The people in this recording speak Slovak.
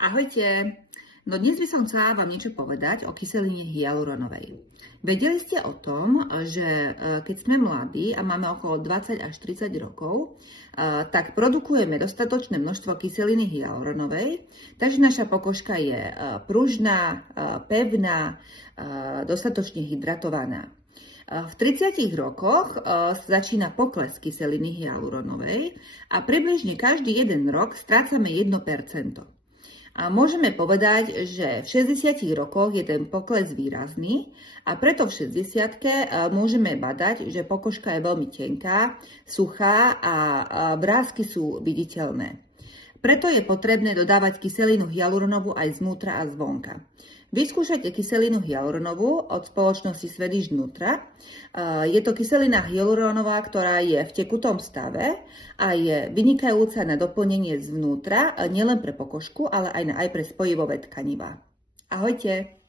Ahojte, no dnes by som chcela vám niečo povedať o kyseline hyaluronovej. Vedeli ste o tom, že keď sme mladí a máme okolo 20 až 30 rokov, tak produkujeme dostatočné množstvo kyseliny hyaluronovej, takže naša pokožka je pružná, pevná, dostatočne hydratovaná. V 30 rokoch začína pokles kyseliny hyaluronovej a približne každý jeden rok strácame 1%. A môžeme povedať, že v 60 rokoch je ten pokles výrazný a preto v 60 môžeme badať, že pokožka je veľmi tenká, suchá a vrásky sú viditeľné. Preto je potrebné dodávať kyselinu hyaluronovú aj znútra a zvonka. Vyskúšajte kyselinu hyaluronovú od spoločnosti Swedish Nutra. Je to kyselina hyaluronová, ktorá je v tekutom stave a je vynikajúca na doplnenie zvnútra, nielen pre pokožku, ale aj pre spojivové tkanivá. Ahojte!